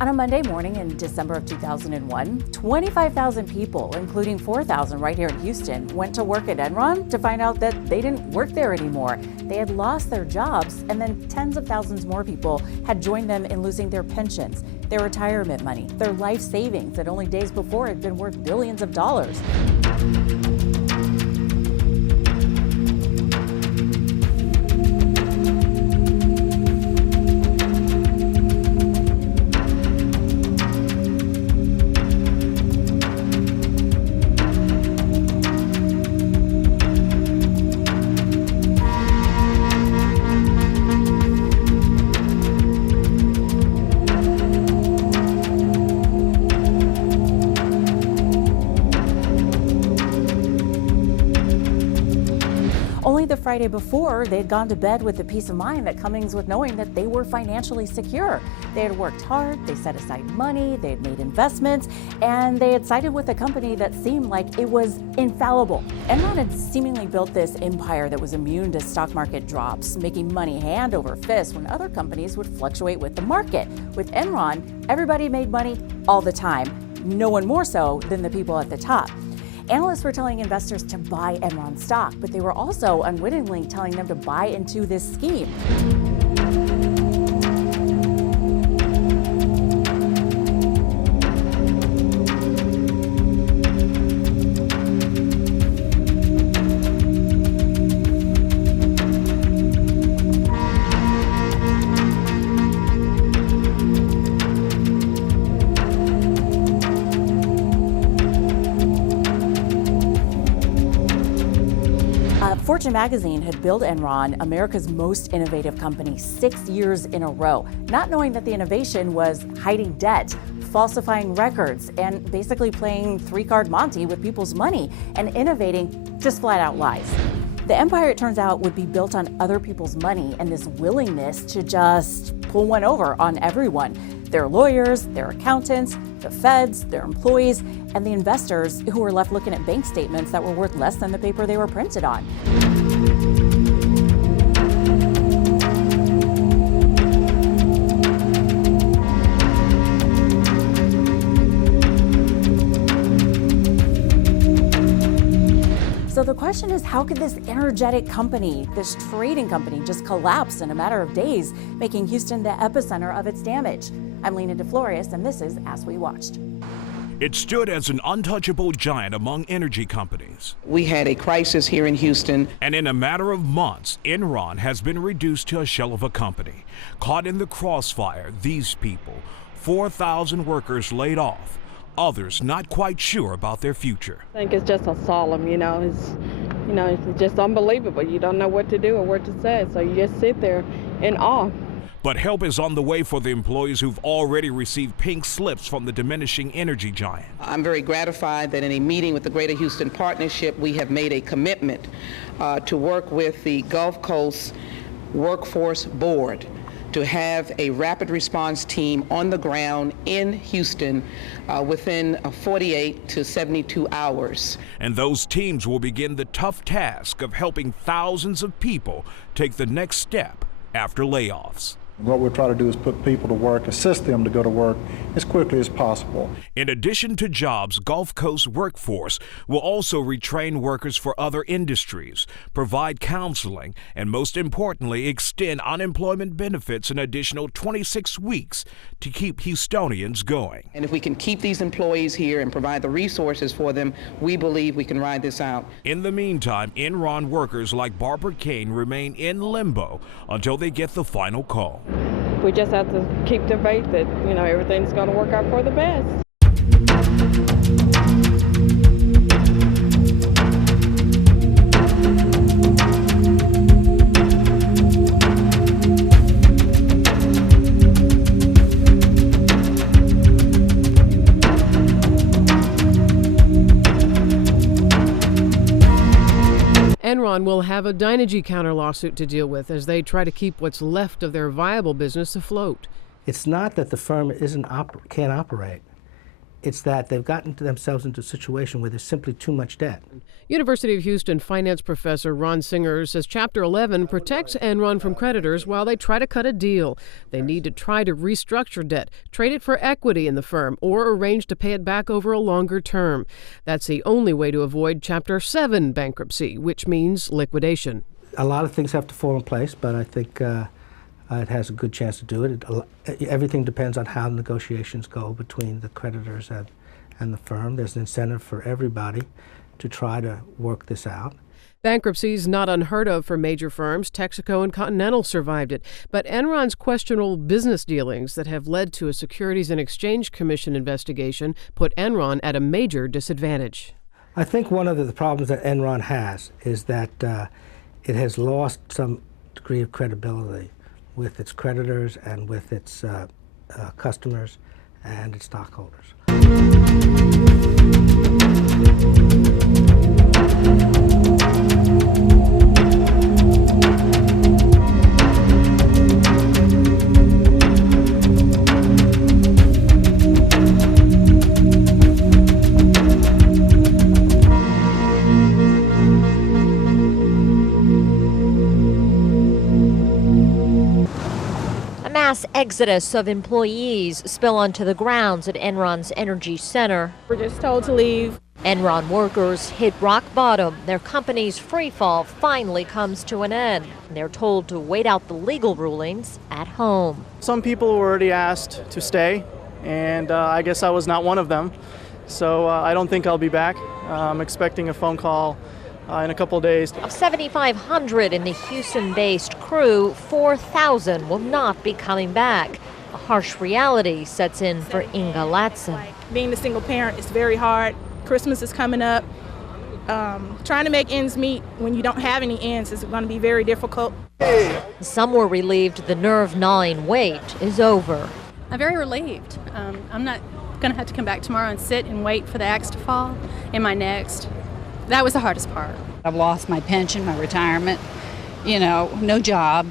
On a Monday morning in December of 2001, 25,000 people, including 4,000 right here in Houston, went to work at Enron to find out that they didn't work there anymore. They had lost their jobs, and then tens of thousands more people had joined them in losing their pensions, their retirement money, their life savings that only days before had been worth billions of dollars. Only the Friday before, they had gone to bed with the peace of mind that comes with knowing that they were financially secure. They had worked hard, they set aside money, they had made investments, and they had sided with a company that seemed like it was infallible. Enron had seemingly built this empire that was immune to stock market drops, making money hand over fist when other companies would fluctuate with the market. With Enron, everybody made money all the time, no one more so than the people at the top. Analysts were telling investors to buy Enron stock, but they were also unwittingly telling them to buy into this scheme. Fortune magazine had billed Enron America's most innovative company 6 years in a row, not knowing that the innovation was hiding debt, falsifying records, and basically playing three-card Monte with people's money and innovating just flat out lies. The empire, it turns out, would be built on other people's money and this willingness to just pull one over on everyone. Their lawyers, their accountants, the feds, their employees, and the investors who were left looking at bank statements that were worth less than the paper they were printed on. So the question is, how could this energetic company, this trading company, just collapse in a matter of days, making Houston the epicenter of its damage? I'm Lina de Florias, and this is As We Watched. It stood as an untouchable giant among energy companies. We had a crisis here in Houston. And in a matter of months, Enron has been reduced to a shell of a company. Caught in the crossfire, these people, 4,000 workers laid off, others not quite sure about their future. I think it's just a solemn, it's just unbelievable. You don't know what to do or what to say, so you just sit there in awe. But help is on the way for the employees who've already received pink slips from the diminishing energy giant. I'm very gratified that in a meeting with the Greater Houston Partnership, we have made a commitment to work with the Gulf Coast Workforce Board to have a rapid response team on the ground in Houston within 48 to 72 hours. And those teams will begin the tough task of helping thousands of people take the next step after layoffs. What we're trying to do is put people to work, assist them to go to work as quickly as possible. In addition to jobs, Gulf Coast Workforce will also retrain workers for other industries, provide counseling, and most importantly, extend unemployment benefits an additional 26 weeks to keep Houstonians going. And if we can keep these employees here and provide the resources for them, we believe we can ride this out. In the meantime, Enron workers like Barbara Kane remain in limbo until they get the final call. We just have to keep the faith that, everything's going to work out for the best. Enron will have a Dynegy counter lawsuit to deal with as they try to keep what's left of their viable business afloat. It's not that the firm can't operate. It's that they've gotten themselves into a situation where there's simply too much debt. University of Houston finance professor Ron Singer says Chapter 11 protects Enron from creditors while they try to cut a deal. They need to try to restructure debt, trade it for equity in the firm, or arrange to pay it back over a longer term. That's the only way to avoid Chapter 7 bankruptcy, which means liquidation. A lot of things have to fall in place, but I think it has a good chance to do it. Everything depends on how negotiations go between the creditors and the firm. There's an incentive for everybody to try to work this out. Bankruptcy's not unheard of for major firms. Texaco and Continental survived it. But Enron's questionable business dealings that have led to a Securities and Exchange Commission investigation put Enron at a major disadvantage. I think one of the problems that Enron has is that it has lost some degree of credibility with its creditors and with its customers and its stockholders. Mass exodus of employees spill onto the grounds at Enron's Energy Center. We're just told to leave. Enron workers hit rock bottom. Their company's free fall finally comes to an end. They're told to wait out the legal rulings at home. Some people were already asked to stay, and I guess I was not one of them. So I don't think I'll be back. I'm expecting a phone call in a couple of days. Of 7,500 in the Houston-based crew, 4,000 will not be coming back. A harsh reality sets in for Inga Latson. Being a single parent is very hard. Christmas is coming up. Trying to make ends meet when you don't have any ends is going to be very difficult. Some were relieved the nerve-gnawing wait is over. I'm very relieved. I'm not going to have to come back tomorrow and sit and wait for the axe to fall in my next. That was the hardest part. I've lost my pension, my retirement, no job.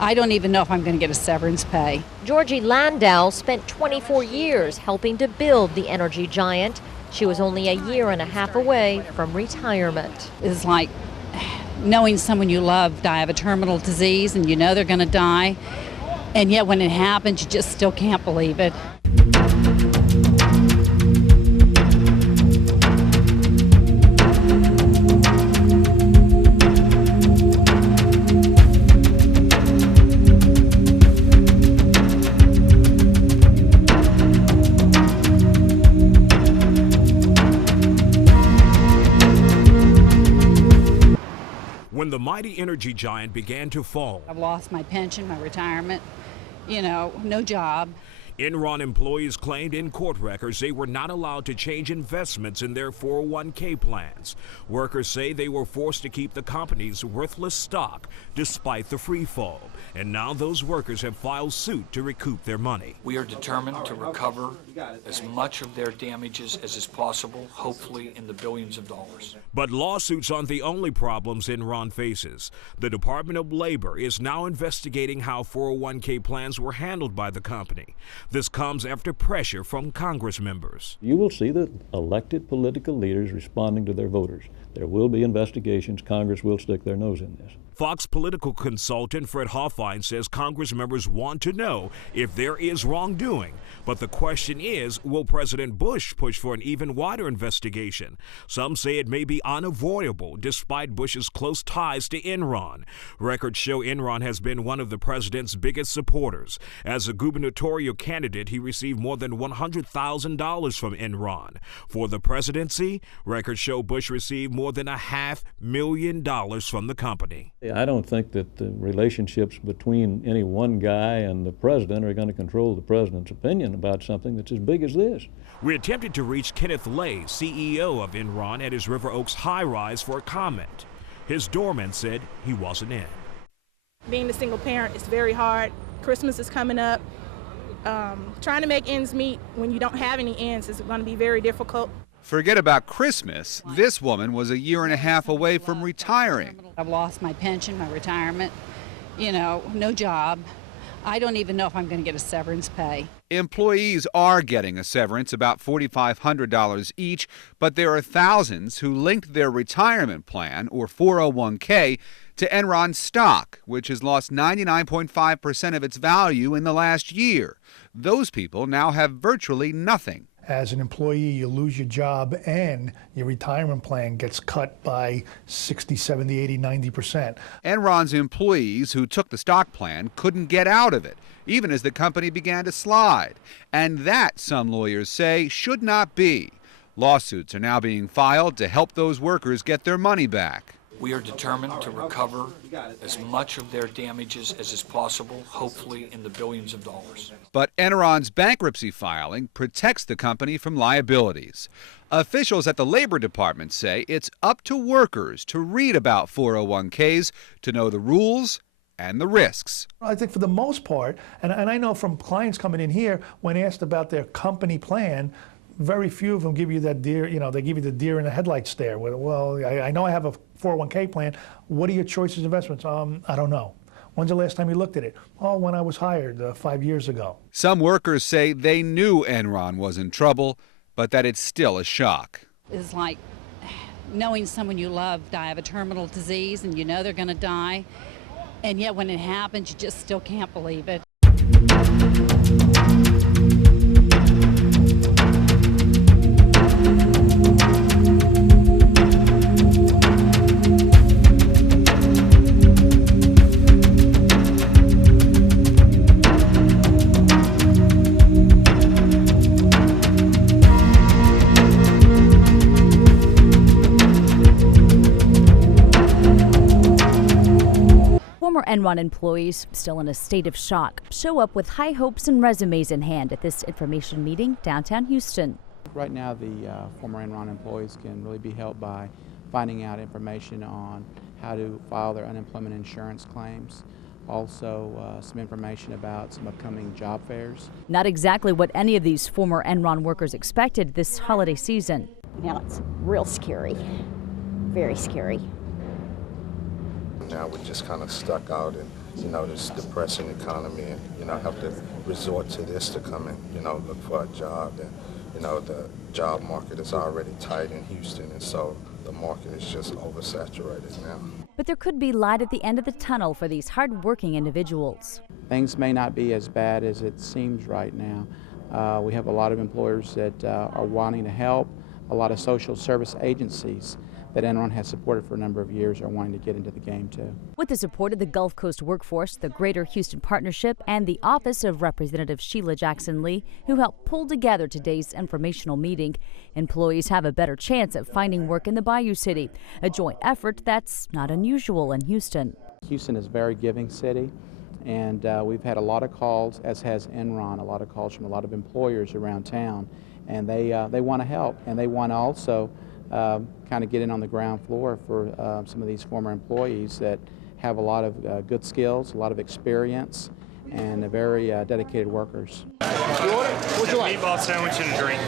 I don't even know if I'm going to get a severance pay. Georgie Landau spent 24 years helping to build the energy giant. She was only a year and a half away from retirement. It's like knowing someone you love die of a terminal disease and you know they're going to die, and yet when it happens, you just still can't believe it. When the mighty energy giant began to fall, I've lost my pension, my retirement, no job. Enron employees claimed in court records they were not allowed to change investments in their 401k plans. Workers say they were forced to keep the company's worthless stock despite the free fall. And now those workers have filed suit to recoup their money. We are determined to recover as much of their damages as is possible, hopefully in the billions of dollars. But lawsuits aren't the only problems Enron faces. The Department of Labor is now investigating how 401k plans were handled by the company. This comes after pressure from Congress members. You will see the elected political leaders responding to their voters. There will be investigations. Congress will stick their nose in this. Fox political consultant Fred Hoffine says Congress members want to know if there is wrongdoing. But the question is, will President Bush push for an even wider investigation? Some say it may be unavoidable despite Bush's close ties to Enron. Records show Enron has been one of the president's biggest supporters. As a gubernatorial candidate, he received more than $100,000 from Enron. For the presidency, records show Bush received more than $500,000 from the company. I don't think that the relationships between any one guy and the president are going to control the president's opinion about something that's as big as this. We attempted to reach Kenneth Lay, CEO of Enron, at his River Oaks high-rise for a comment. His doorman said he wasn't in. Being a single parent is very hard. Christmas is coming up. Trying to make ends meet when you don't have any ends is going to be very difficult. Forget about Christmas. This woman was a year and a half away from retiring. I've lost my pension, my retirement, no job. I don't even know if I'm going to get a severance pay. Employees are getting a severance, about $4,500 each, but there are thousands who linked their retirement plan, or 401k, to Enron stock, which has lost 99.5% of its value in the last year. Those people now have virtually nothing. As an employee, you lose your job and your retirement plan gets cut by 60, 70, 80, 90%. Enron's employees who took the stock plan couldn't get out of it, even as the company began to slide. And that, some lawyers say, should not be. Lawsuits are now being filed to help those workers get their money back. We are determined to recover as much of their damages as is possible, hopefully in the billions of dollars. But Enron's bankruptcy filing protects the company from liabilities. Officials at the Labor Department say it's up to workers to read about 401ks to know the rules and the risks. I think for the most part, and I know from clients coming in here, when asked about their company plan, very few of them give you that deer, they give you the deer in the headlights stare. Well, I know I have a 401k plan. What are your choices of investments? I don't know. When's the last time you looked at it? Oh, when I was hired 5 years ago. Some workers say they knew Enron was in trouble, but that it's still a shock. It's like knowing someone you love die of a terminal disease and you know they're going to die, and yet when it happens, you just still can't believe it. Enron employees, still in a state of shock, show up with high hopes and resumes in hand at this information meeting downtown Houston. Right now, the former Enron employees can really be helped by finding out information on how to file their unemployment insurance claims. Also, some information about some upcoming job fairs. Not exactly what any of these former Enron workers expected this holiday season. Now it's real scary, very scary. Now we're just kind of stuck out in, this depressing economy and, have to resort to this to come and, look for a job. And, the job market is already tight in Houston, and so the market is just oversaturated now. But there could be light at the end of the tunnel for these hard-working individuals. Things may not be as bad as it seems right now. We have a lot of employers that are wanting to help. A lot of social service agencies that Enron has supported for a number of years are wanting to get into the game too. With the support of the Gulf Coast Workforce, the Greater Houston Partnership, and the Office of Representative Sheila Jackson Lee, who helped pull together today's informational meeting, employees have a better chance at finding work in the Bayou City, a joint effort that's not unusual in Houston. Houston is a very giving city, and we've had a lot of calls, as has Enron, a lot of calls from a lot of employers around town, and they want to help, and they want to also kind of get in on the ground floor for some of these former employees that have a lot of good skills, a lot of experience, and are very dedicated workers. What'd you like? Meatball sandwich and a drink.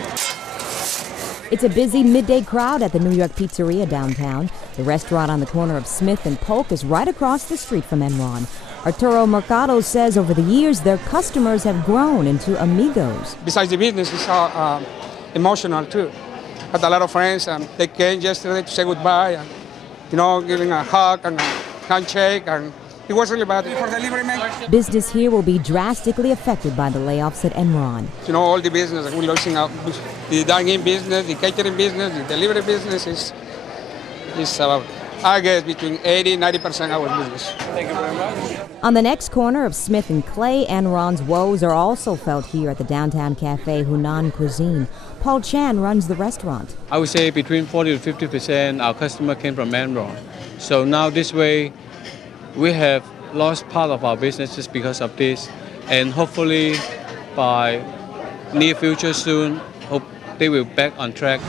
It's a busy midday crowd at the New York Pizzeria downtown. The restaurant on the corner of Smith and Polk is right across the street from Enron. Arturo Mercado says over the years their customers have grown into amigos. Besides the business, it's emotional too. I had a lot of friends, and they came yesterday to say goodbye, and giving a hug and a handshake, and it was really bad. For delivery man. Business here will be drastically affected by the layoffs at Enron. All the business we're losing out. The dining business, the catering business, the delivery business is about, I guess, between 80 and 90% of our business. Thank you very much. On the next corner of Smith and Clay, Enron's woes are also felt here at the downtown cafe Hunan Cuisine. Paul Chan runs the restaurant. I would say between 40 to 50% our customer came from Enron. So now this way we have lost part of our business just because of this. And hopefully by near future soon, hope they will back on track.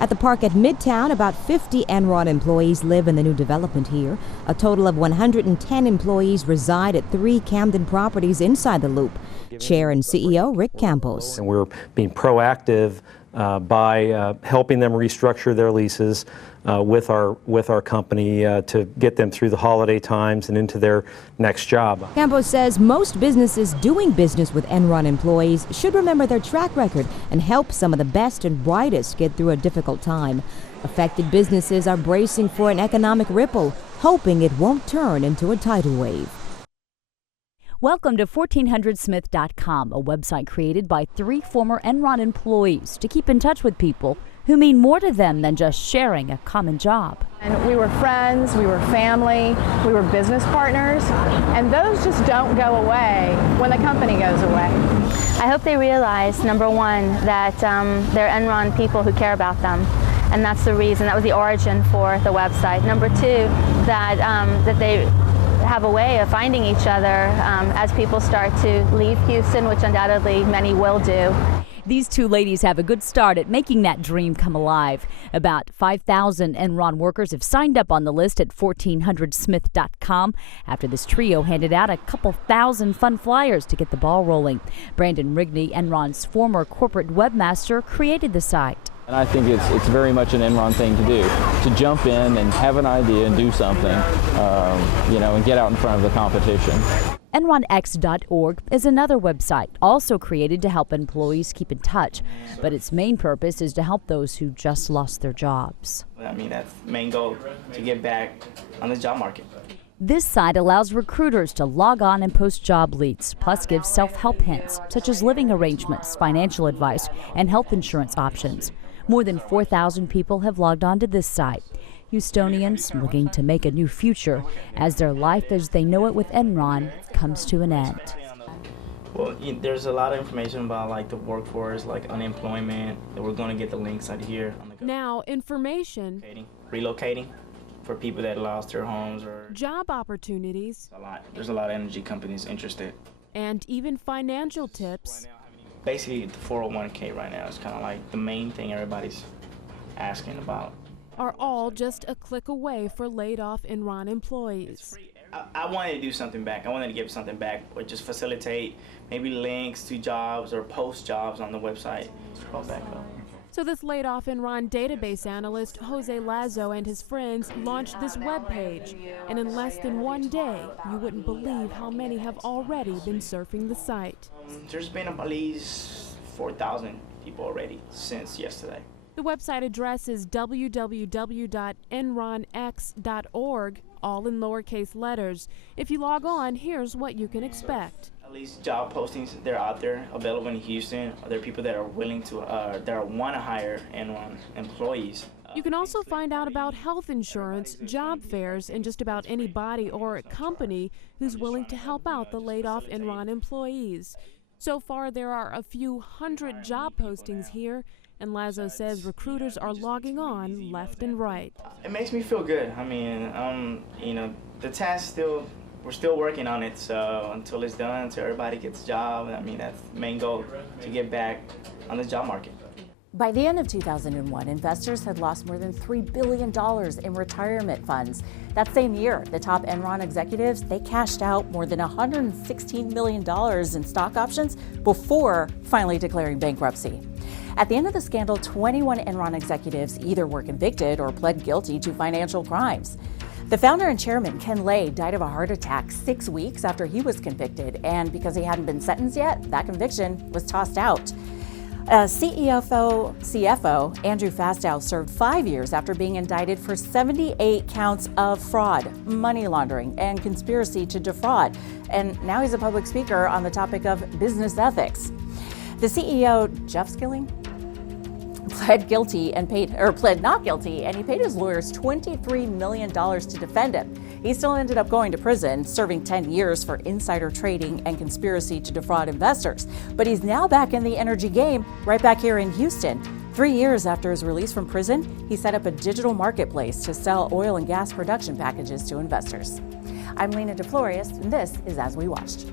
At the park at Midtown, about 50 Enron employees live in the new development here. A total of 110 employees reside at 3 Camden properties inside the Loop. Chair and CEO Rick Campos. And we're being proactive by helping them restructure their leases, with our company to get them through the holiday times and into their next job. Campos says most businesses doing business with Enron employees should remember their track record and help some of the best and brightest get through a difficult time. Affected businesses are bracing for an economic ripple, hoping it won't turn into a tidal wave. Welcome to 1400smith.com, a website created by 3 former Enron employees to keep in touch with people who mean more to them than just sharing a common job. And we were friends, we were family, we were business partners, and those just don't go away when the company goes away. I hope they realize, number one, that they're Enron people who care about them, and that's the reason, that was the origin for the website. Number two, that they have a way of finding each other as people start to leave Houston, which undoubtedly many will do. These 2 ladies have a good start at making that dream come alive. About 5,000 Enron workers have signed up on the list at 1400smith.com after this trio handed out a couple thousand fun flyers to get the ball rolling. Brandon Rigney, Enron's former corporate webmaster, created the site. And I think it's very much an Enron thing to do, to jump in and have an idea and do something, and get out in front of the competition. Enronx.org is another website also created to help employees keep in touch, but its main purpose is to help those who just lost their jobs. That's the main goal, to get back on the job market. This site allows recruiters to log on and post job leads, plus gives self-help hints, such as living arrangements, financial advice, and health insurance options. More than 4,000 people have logged on to this site. Houstonians looking to make a new future as their life as they know it with Enron comes to an end. Well, there's a lot of information about the workforce, unemployment, and we're going to get the links out here. Now, information. Relocating for people that lost their homes or job opportunities. There's a lot of energy companies interested. And even financial tips. Basically, the 401k right now is kind of the main thing everybody's asking about. Are all just a click away for laid-off Enron employees. I wanted to do something back. I wanted to give something back, or just facilitate maybe links to jobs or post jobs on the website. Scroll back up. So this laid-off Enron database analyst, Jose Lazo, and his friends launched this webpage. And in less than 1 day, you wouldn't believe how many have already been surfing the site. There's been at least 4,000 people already since yesterday. The website address is www.enronx.org, all in lowercase letters. If you log on, here's what you can expect. At least job postings, they're out there available in Houston. There are people that are willing to, that want to hire Enron employees. You can also find out about health insurance, job fairs, and just about any body or company who's willing to help out the laid-off Enron employees. So far, there are a few hundred job postings here, and Lazo says recruiters are logging on left and right. It makes me feel good. The task we're still working on it, so until it's done, until everybody gets a job, that's the main goal, to get back on the job market. By the end of 2001, investors had lost more than $3 billion in retirement funds. That same year, the top Enron executives, they cashed out more than $116 million in stock options before finally declaring bankruptcy. At the end of the scandal, 21 Enron executives either were convicted or pled guilty to financial crimes. The founder and chairman, Ken Lay, died of a heart attack 6 weeks after he was convicted, and because he hadn't been sentenced yet, that conviction was tossed out. CFO Andrew Fastow served 5 years after being indicted for 78 counts of fraud, money laundering, and conspiracy to defraud. And now he's a public speaker on the topic of business ethics. The CEO, Jeff Skilling, pled not guilty, and he paid his lawyers $23 million to defend him. He still ended up going to prison, serving 10 years for insider trading and conspiracy to defraud investors. But he's now back in the energy game, right back here in Houston. 3 years after his release from prison, he set up a digital marketplace to sell oil and gas production packages to investors. I'm Lina de Florias, and this is As We Watched.